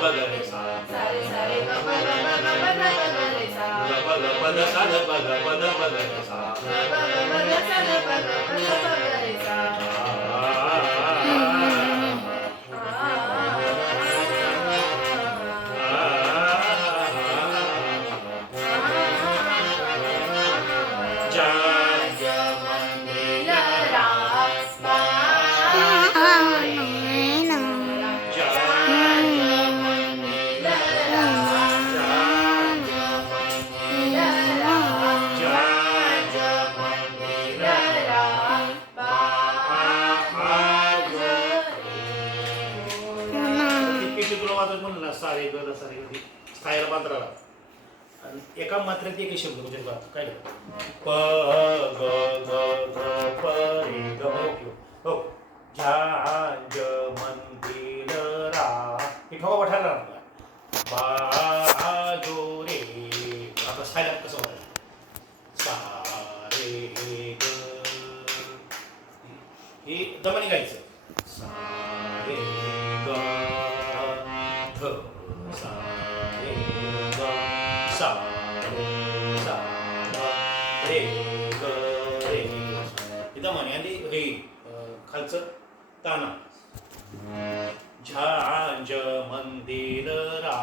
प ग रे सा सा रे सा रे ग प ग प ग प ग रे सा ग प ग प द सा द प ग प द प ग रे सा ग प ग प द सा द प ग प द प ग रे सा म्हणून सारे ग सारे ग स्थायला मात्राला एका मात्रेत एक शब्द म्हणजे काय प ग ग ग प रे ग हो झांज मंदिर रा हे ठोका पठायला बाजो रे आता स्थायला कसं होतं सा रे ग हे दमाने गायचं सा रे ग ध सा रे ग सा सा रे ग रे इथं म्हणे आणि हे खालचं ताना झांज मंदिर रा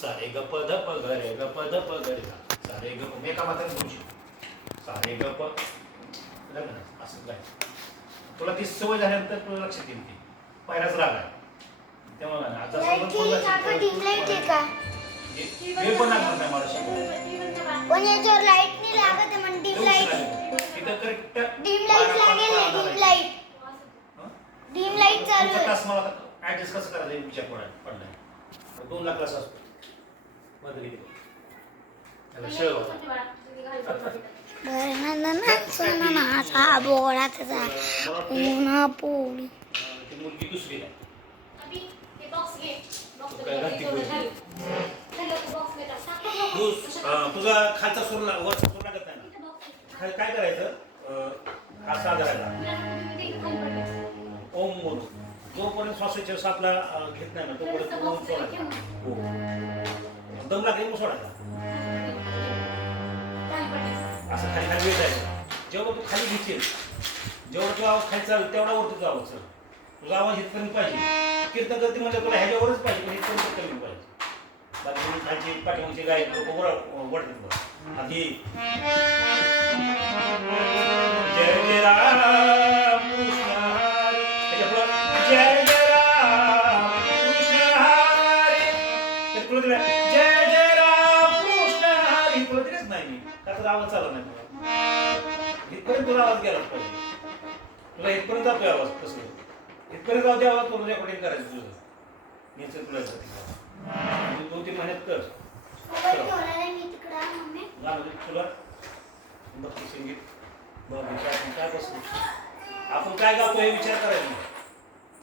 सारे ग प ध प ग रे ग प ध प ग रे सारे ग प एका मात्र तुमची सारे ग प असं काय तुला ती सवय झाल्यानंतर तुला लक्षात येईल ती पहिलाच राग आहे तेव्हा आता हे पण लागणार मला शिकवलं पण याच्यावर लाईट नाही लागत आहे म्हणजे डिम लाईट इथं करेक्ट डिम लाईट लागेल डिम लाईट चालू आहे तास मला ऍडजस्ट कसं करायचं विचार पडलाय 2 लाख क्लास असतो मध्ये किती त्याला शेअर होता ना असा बोळा त्याचा उन्हा पोळी ती मुलगी दुसरी आहे अभी ते बॉक्स घे बॉक्स काय घालती घे बॉक्स घे तुझा खालचा सूर वरचा सूर लागत नाही ना काय करायचं असा धरायचा ओम बोल जोपर्यंत श्वासाच्या साथला घेत नाही ना तोपर्यंत ओम सोडायचा हो दम लागले मग सोडायचा असं खाली खाली वेळ जायचं जेव्हा तू खाली घेशील जेवढा तुझा आवाज खाली चालेल तेवढा वर तुझा आवाज चल तुझा आवाज इथपर्यंत पाहिजे कीर्तन करते म्हणजे तुला ह्याच्यावरच पाहिजे पण इथपर्यंत कमी पाहिजे बाकी खालची पाठीमागची गायक लोक वडतात बघ आधी जय जय राम कृष्ण हरी जय जय राम कृष्ण हरी तर तुला दिला जय जय राम कृष्ण हरी तुला दिलेच नाही मी का तुझा आवाज चालत नाही तुला इथपर्यंत तुझा आवाज गेलाच पाहिजे तुला इथपर्यंत जातोय आवाज कसं इथपर्यंत जाऊ दे आवाज तुला रेकॉर्डिंग करायचं तुझं निश्चित तुला 2-3 महिन्यात कर तुला भक्ती संगीत काय बसतो आपण काय गातो हे विचार करायचा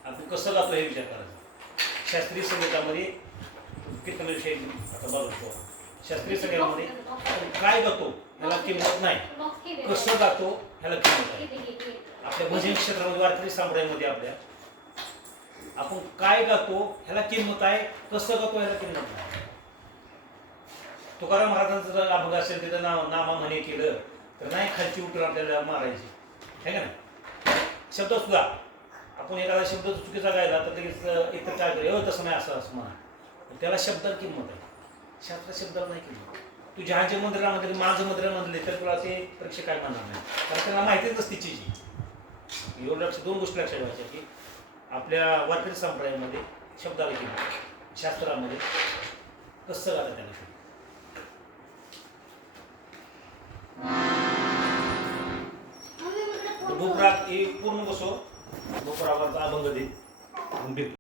आपण कसं गातो हे विचार करायचा शास्त्रीय संगीतामध्ये कीर्तनाविषयी आता बघतो शास्त्रीय संगीतामध्ये आपण काय गातो ह्याला किंमत नाही कसं गातो ह्याला किंमत आहे आपल्या भजन क्षेत्रामध्ये वारकरी संप्रदायामध्ये आपल्या आपण काय गातो ह्याला किंमत आहे कसं गातो ह्याला किंमत नाही तुकाराम महाराजांचं जर अभंग असेल तिथं नामा म्हणे केलं तर नाही खालची उठून आपल्याला मारायची आहे का नाही शब्द सुद्धा आपण एखादा शब्द चुकीचा गायला तर लगेच इतर काय करे तसं नाही असं म्हणा त्याला शब्दाला किंमत आहे शास्त्र शब्दाला नाही किंमत तू जहाच्या मंदिरामध्ये माझं मंदिर म्हणले तर तुला ते परीक्षा काय म्हणणार नाही कारण त्यांना माहितीच नसते चीजी एवढं 2 गोष्टी लक्षात ठेवायच्या की आपल्या वारकरी संप्रदायामध्ये शब्दाला किंमत शास्त्रामध्ये कसं गातं त्याला भूपराग पूर्ण बसो भूपरागाचा अभंग दे